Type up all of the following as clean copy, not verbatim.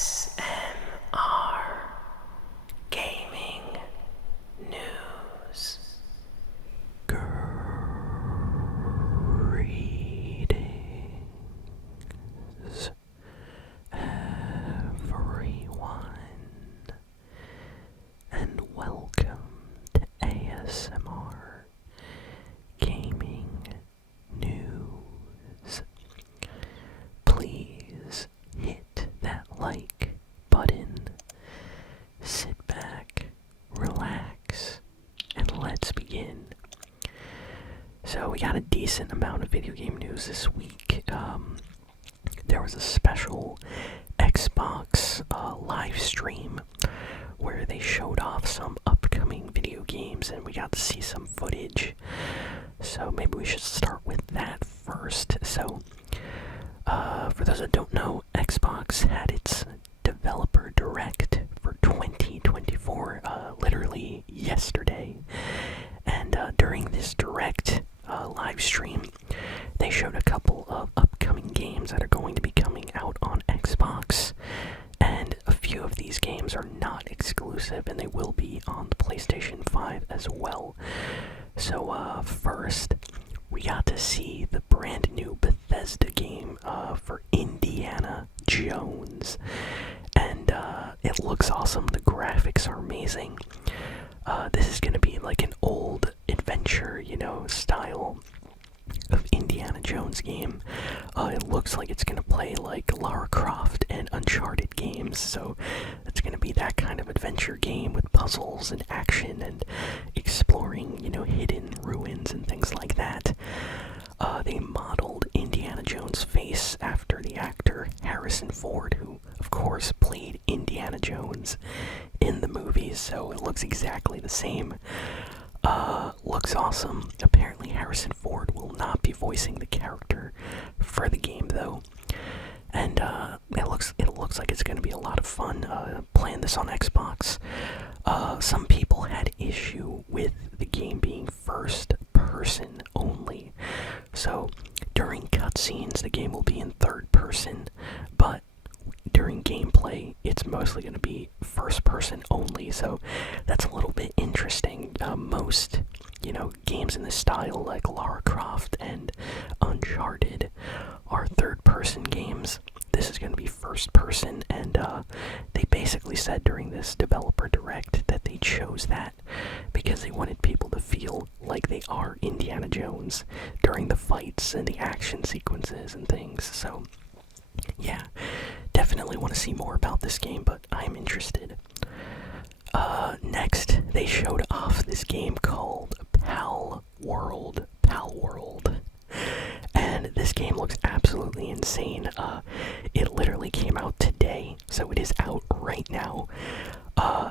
ASMR Gaming News. Greetings, everyone, and welcome to ASMR Gaming News. Please hit that like button, sit back, relax, and let's begin. So we got a decent amount of video game news this week. There was a special Xbox live stream where they showed off some upcoming video games and we got to see some footage. So maybe we should start with that first. So for those that don't know, Xbox had its developer direct for 2024 literally yesterday. And during this direct live stream, they showed a couple of upcoming games that are going to be coming out on Xbox. And a few of these games are not exclusive, and they will be on the PlayStation 5 as well. So first, we got to see the brand new Bethesda game for Indiana Jones. And it looks awesome. The graphics are amazing. This is going to be like an old adventure, style of Indiana Jones game. It looks like it's going to play like Lara Croft and Uncharted games, so it's going to be that kind of adventure game with puzzles and action and exploring, hidden ruins and things like that. They modeled Indiana Jones' face after the actor Harrison Ford, who, of course, played Indiana Jones in the movies, so it looks exactly the same. Looks awesome. Apparently Harrison Ford will not be voicing the character for the game though. And it looks like it's going to be a lot of fun playing this on Xbox. Some people had issue with the game being first person only. So during cutscenes the game will be in third person, but during gameplay it's mostly going to be first person only, so that's a little bit interesting. Most games in this style like Lara Croft and Uncharted are third person games. This is going to be first person, and they basically said during this developer direct that they chose that because they wanted people to feel like they are Indiana Jones during the fights and the action sequences and things. So yeah, definitely want to see more about this game, but I'm interested. Next, they showed off this game called Palworld. And this game looks absolutely insane. It literally came out today, so it is out right now.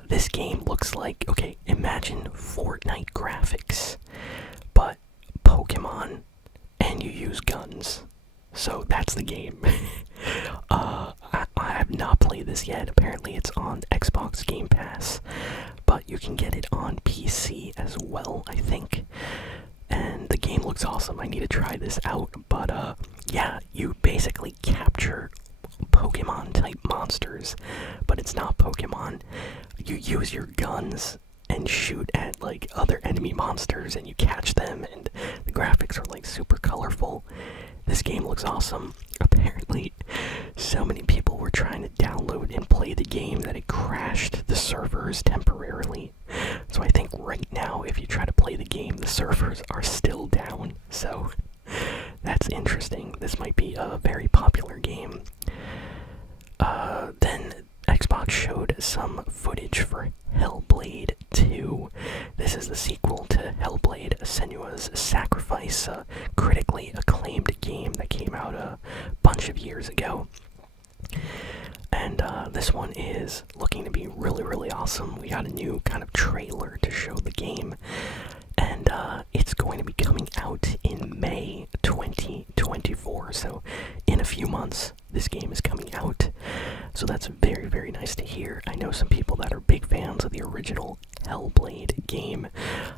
This game looks like, okay, imagine Fortnite graphics, but Pokemon, and you use guns. So that's the game. I have not played this yet. Apparently it's on Xbox Game Pass, but you can get it on PC as well, I think. And the game looks awesome. I need to try this out. But yeah, you basically capture Pokemon type monsters, but it's not Pokemon. You use your guns and shoot at like other enemy monsters and you catch them, and the graphics are like super colorful. This game looks awesome. Apparently, so many people were trying to download and play the game that it crashed the servers temporarily. So I think right now, if you try to play the game, the servers are still down. So that's interesting. This might be a very popular game. Then Xbox showed some footage for Hellblade II. This is the sequel to Hellblade: Senua's Sacrifice, a critically acclaimed game that came out a bunch of years ago. And this one is looking to be really, really awesome. We got a new kind of trailer to show the game. And it's going to be coming out in May 2024. So in a few months, this game is coming out. So that's very, very nice to hear. I know some people that are big fans of the original Hellblade game.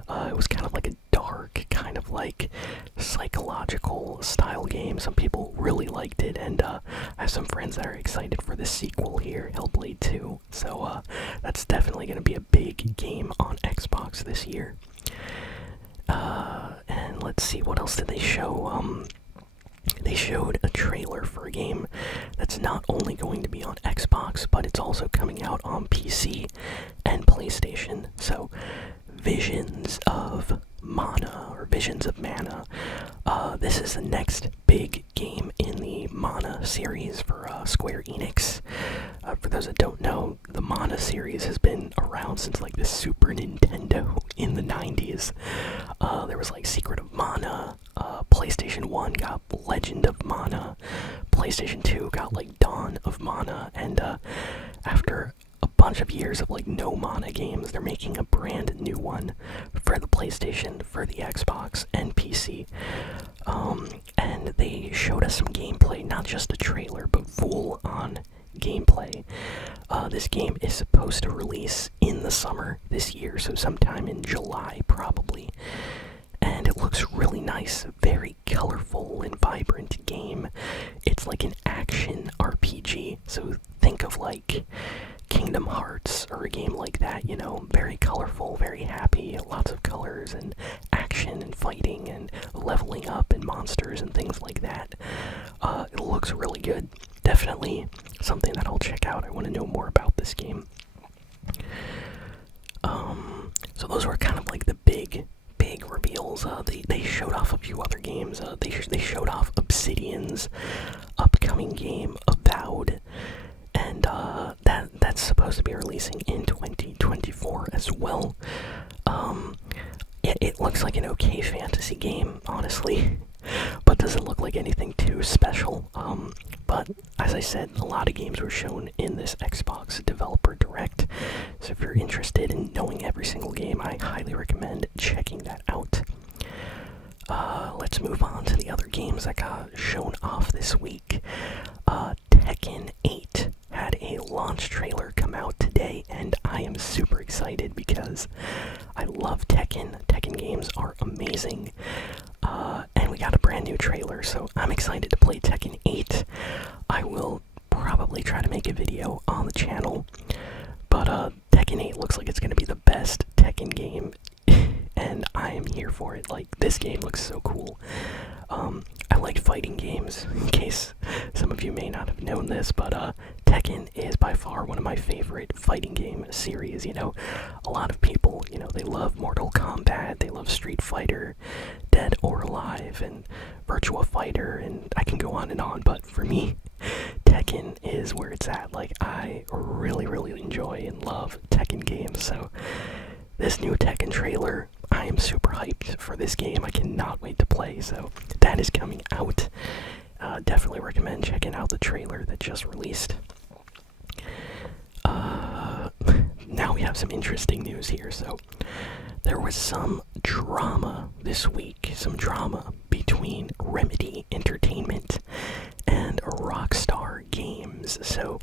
It was kind of like a dark, kind of like psychological style game. Some people really liked it, and I have some friends that are excited for the sequel here, Hellblade 2. So that's definitely going to be a big game on Xbox this year. And let's see, what else did they show? They showed a trailer for a game that's not only going to be on Xbox, but it's also coming out on PC and PlayStation. So, Visions of Mana, or Visions of Mana. This is the next big game in the Mana series for Square Enix. For those that don't know, the Mana series has been around since like the Super Nintendo in the 90s. There was like Secret of Mana, PlayStation 1 got Legend of Mana, PlayStation 2 got like Dawn of Mana, and after a bunch of years of like no Mana games, they're making a brand new one for the PlayStation, for the Xbox, and PC. And they showed us some gameplay, not just a trailer, but full-on gameplay. This game is supposed to release in the summer this year, so sometime in July probably. And it looks really nice, very colorful and vibrant game. It's like an action RPG, so think of like Kingdom Hearts or a game like that, you know, very colorful, very happy, lots of colors and action and fighting and leveling up and monsters and things like that. It looks really good. Definitely something that I'll check out. I want to know more about this game. So those were kind of like the big reveals. They showed off a few other games. They showed off Obsidian's upcoming game, Avowed, and that's supposed to be releasing in 2024 as well. It looks like an okay fantasy game, honestly, but doesn't look like anything too special. But as I said, a lot of games were shown in this Xbox Developer Direct, so if you're interested in knowing every single game, I highly recommend checking that out. Let's move on to the other games that got shown off this week. Tekken 8 had a launch trailer come out today, and I am super excited because I love Tekken. Tekken games are amazing. And we got a brand new trailer, so I'm excited to play Tekken 8. I will probably try to make a video on the channel, but Tekken 8 looks like it's going to be the best Tekken game, and I am here for it. Like, this game looks so cool. I like fighting games, in case some of you may not have known this, but Tekken is by far one of my favorite fighting game series. You know, a lot of people, you know, they love Mortal Kombat, they love Street Fighter, Dead or Alive, and Virtua Fighter, and I can go on and on, but for me, Tekken is where it's at. Like, I really enjoy and love Tekken games, so this new Tekken trailer, I am super hyped for this game. I cannot wait to play, so that is coming out. Definitely recommend checking out the trailer that just released. Now we have some interesting news here. So there was some drama this week, some drama between Remedy Entertainment and Rockstar Games. So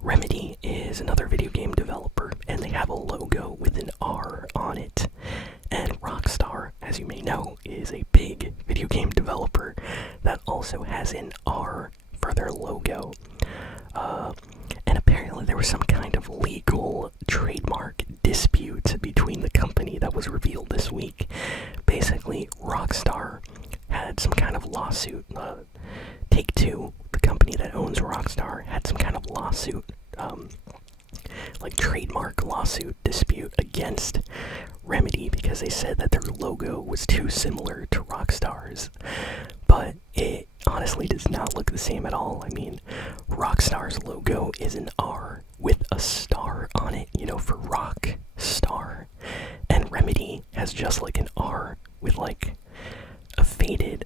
Remedy is another video game developer, and they have a logo with an R on it. And Rockstar, as you may know, is a big video game developer that also has an R for their logo. And apparently there was some kind of legal trademark dispute between the company that was revealed this week. Basically, Rockstar had some kind of lawsuit. Take-Two, the company that owns Rockstar, had some kind of lawsuit, like trademark lawsuit dispute against Remedy because they said that their logo was too similar to Rockstar's. But it honestly does not look the same at all. I mean, Rockstar's logo is an R with a star on it, you know, for rock star. And Remedy has just like an R with like a faded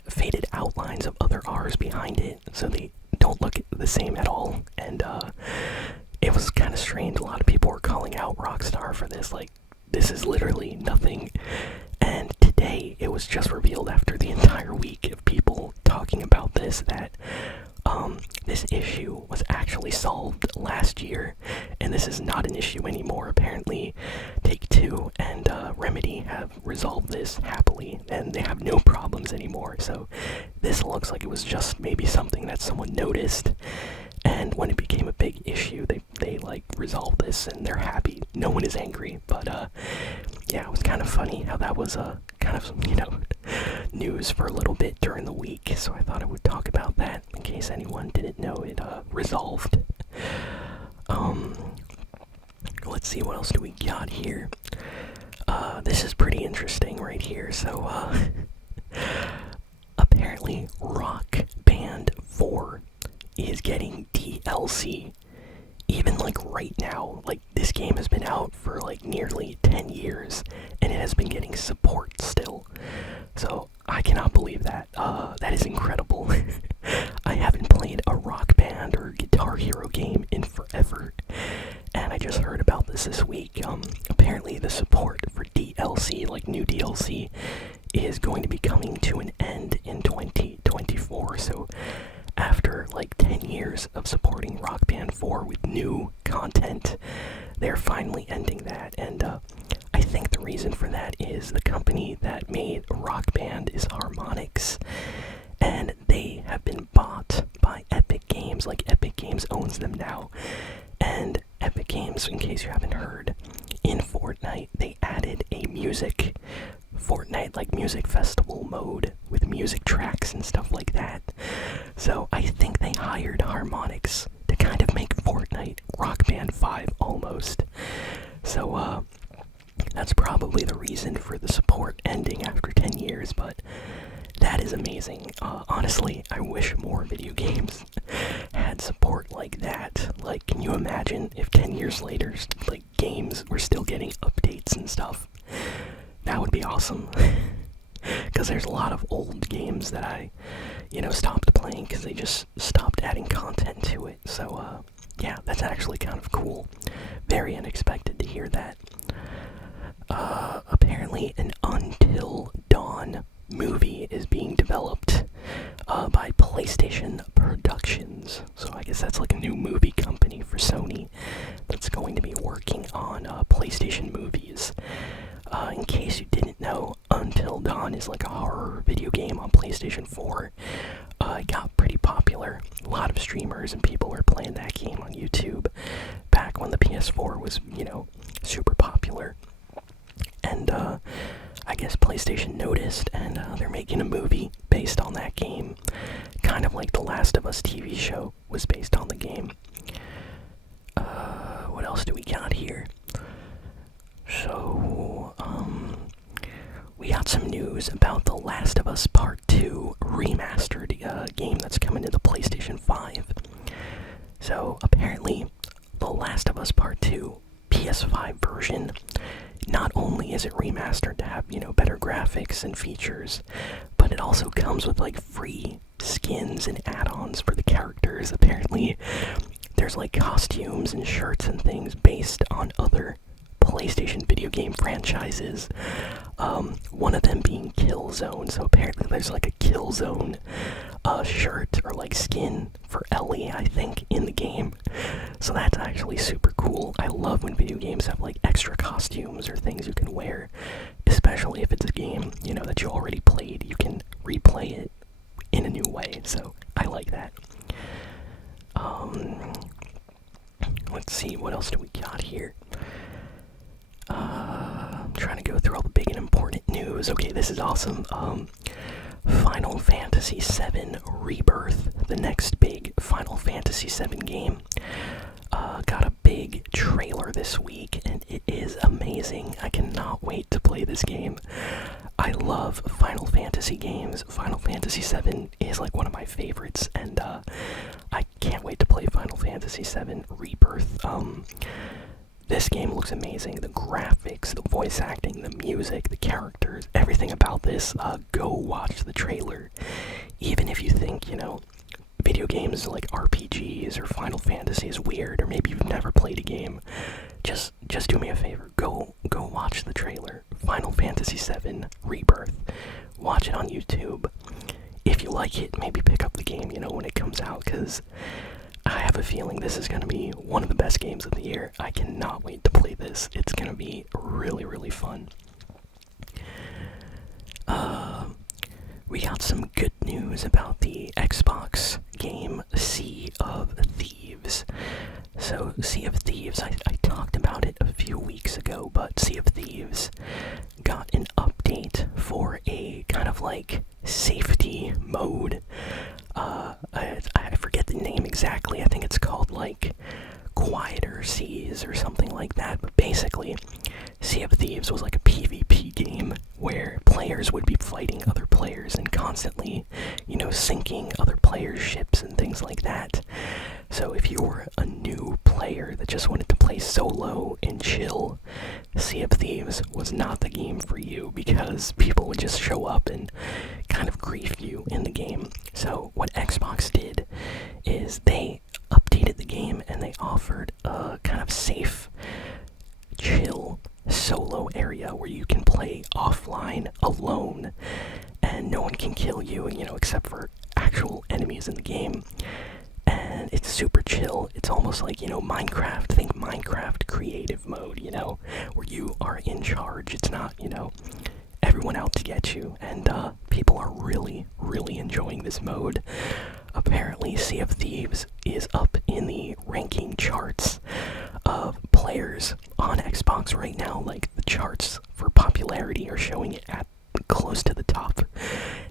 outlines of other R's behind it, so they don't look the same at all. And it was kind of strange. A lot of people were calling out Rockstar for this, like, this is literally nothing. And today it was just revealed, after the entire week of people talking about this, that this issue was actually solved last year, and this is not an issue anymore. Apparently, Take-Two and Remedy have resolved this happily, and they have no problems anymore. So this looks like it was just maybe something that someone noticed, and when it became a big issue, they like resolved this, and they're happy. No one is angry, but yeah, it was kind of funny how that was kind of, news for a little bit during the week. So I thought I would talk about that in case anyone didn't know it resolved. Let's see, what else do we got here? This is pretty interesting right here. So apparently Rock Band 4 is getting DLC. Even like right now, like this game has been out for like nearly 10 years and it has been getting support still. So I cannot believe that. That is incredible. I haven't played a Rock Band or Guitar Hero game in forever, and I just heard about this week. Apparently the support for DLC, like new DLC, is going to be coming to an end in 2024. So after like 10 years of supporting Rock Band 4 with new content, they're finally ending that. And I think the reason for that is the company that made Rock Band is Harmonix, and they have been bought by Epic Games. Like Epic Games owns them now. And Epic Games, in case you haven't heard, in Fortnite they added a Fortnite like music festival mode with music tracks and stuff like that. So I think they hired Harmonix to kind of make Fortnite Rock Band 5 almost. So that's probably the reason for the support ending after 10 years, but that is amazing. Honestly, I wish more video games had support like that. Like, can you imagine if 10 years later, like, games were still getting updates and stuff? That would be awesome. Because there's a lot of old games that I, stopped playing because they just stopped adding content to it. So, yeah, that's actually kind of cool. Very unexpected to hear that. Apparently an Until Dawn movie is being developed by PlayStation Productions. So I guess that's like a new movie company for Sony that's going to be working on PlayStation movies. In case you didn't know, Until Dawn is like a horror video game on PlayStation 4. It got pretty popular. A lot of streamers and people were playing that game on YouTube back when the PS4 was, super popular. And I guess PlayStation noticed, and they're making a movie based on that game. Kind of like the Last of Us TV show was based on the game. What else do we got here? So, we got some news about the Last of Us Part 2 remastered game that's coming to the PlayStation 5. So, apparently, the Last of Us Part 2 PS5 version, not only is it remastered to have, better graphics and features, but it also comes with, like, free skins and add-ons for the characters. Apparently, there's, like, costumes and shirts and things based on other PlayStation video game franchises. One of them being Killzone. So apparently there's, like, a Killzone shirt or, like, skin for Ellie, I think, in the game. So that's actually super cool. I love when video games have, like, extra costumes or things you can wear, especially if it's a game, that you already played. You can replay it in a new way, so I like that. Let's see, what else do we got here? I'm trying to go through all the big and important news. Okay, this is awesome. Final Fantasy VII Rebirth, the next big Final Fantasy VII game, got a big trailer this week, and it is amazing. I cannot wait to play this game. I love Final Fantasy games. Final Fantasy VII is like one of my favorites, and I can't wait to play Final Fantasy VII Rebirth. This game looks amazing. The graphics, the voice acting, the music, the characters, everything about this. Go watch the trailer. Even if you think, video games like RPGs or Final Fantasy is weird, or maybe you've never played a game, just do me a favor. Go watch the trailer. Final Fantasy VII Rebirth. Watch it on YouTube. If you like it, maybe pick up the game, when it comes out, because I have a feeling this is gonna be one of the best games of the year. I cannot wait to play this. It's gonna be really, really fun. We got some good news about the Xbox game Sea of Thieves. So, Sea of Thieves, I talked about it a few weeks ago, but Sea of Thieves got an update for a kind of like safety mode. I forget the name exactly. I think it's called like Quieter Seas or something like that. But basically, Sea of Thieves was like a PvP game where players would be fighting other players and constantly, sinking other players' ships and things like that. So if you were a new player that just wanted to play solo and chill, Sea of Thieves was not the game for you because people would just show up and kind of grief you in the game. So what Xbox did is they updated the game and they offered a kind of safe, chill solo area where you can play offline alone and no one can kill you, except for actual enemies in the game. And it's super chill. It's almost like, Minecraft. Think Minecraft creative mode, where you are in charge. It's not, everyone out to get you. And people are really, really enjoying this mode. Apparently, Sea of Thieves is up in the ranking charts of players on Xbox right now. Like, the charts for popularity are showing it at close to the top.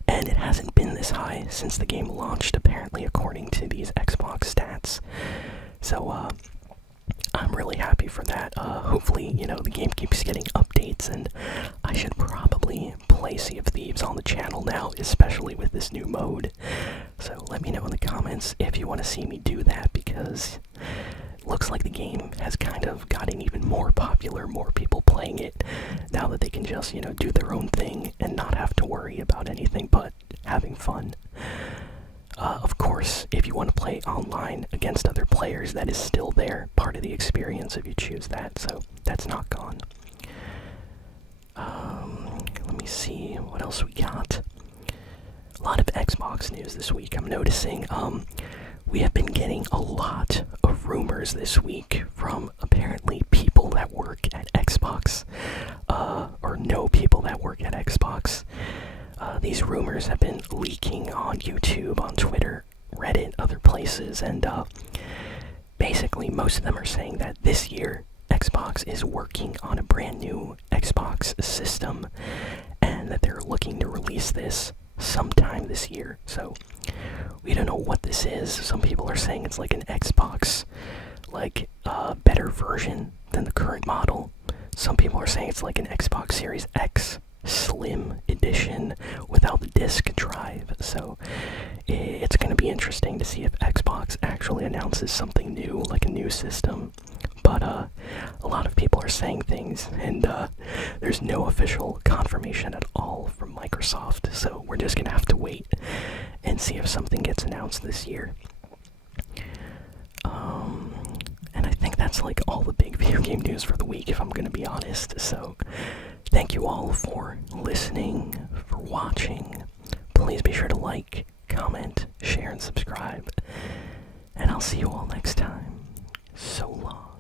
And it hasn't been this high since the game launched, apparently, according to these Xbox stats. So, I'm really happy for that. Hopefully, the game keeps getting updates, and I should probably play Sea of Thieves on the channel now, especially with this new mode. So let me know in the comments if you want to see me do that, because it looks like the game has kind of gotten even more popular, more people playing it, now that they can just, do their own thing and not have to worry about anything but having fun. Of course, if you want to play online against other players, that is still there, part of the experience if you choose that, so that's not gone. Let me see what else we got. A lot of Xbox news this week. I'm noticing we have been getting a lot of rumors this week from apparently people that work at Xbox, or know people that work at Xbox. These rumors have been leaking on YouTube, on Twitter, Reddit, other places, and basically most of them are saying that this year Xbox is working on a brand new Xbox system and that they're looking to release this sometime this year. So we don't know what this is. Some people are saying it's like an Xbox, like a better version than the current model. Some people are saying it's like an Xbox Series X Slim edition without the disc drive. So it's going to be interesting to see if Xbox actually announces something new, like a new system. But a lot of people are saying things, and there's no official confirmation at all from Microsoft, so we're just gonna have to wait and see if something gets announced this year. And I think that's like all the big video game news for the week, if I'm gonna be honest. So thank you all for listening, for watching. Please be sure to like, comment, share, and subscribe. And I'll see you all next time. So long.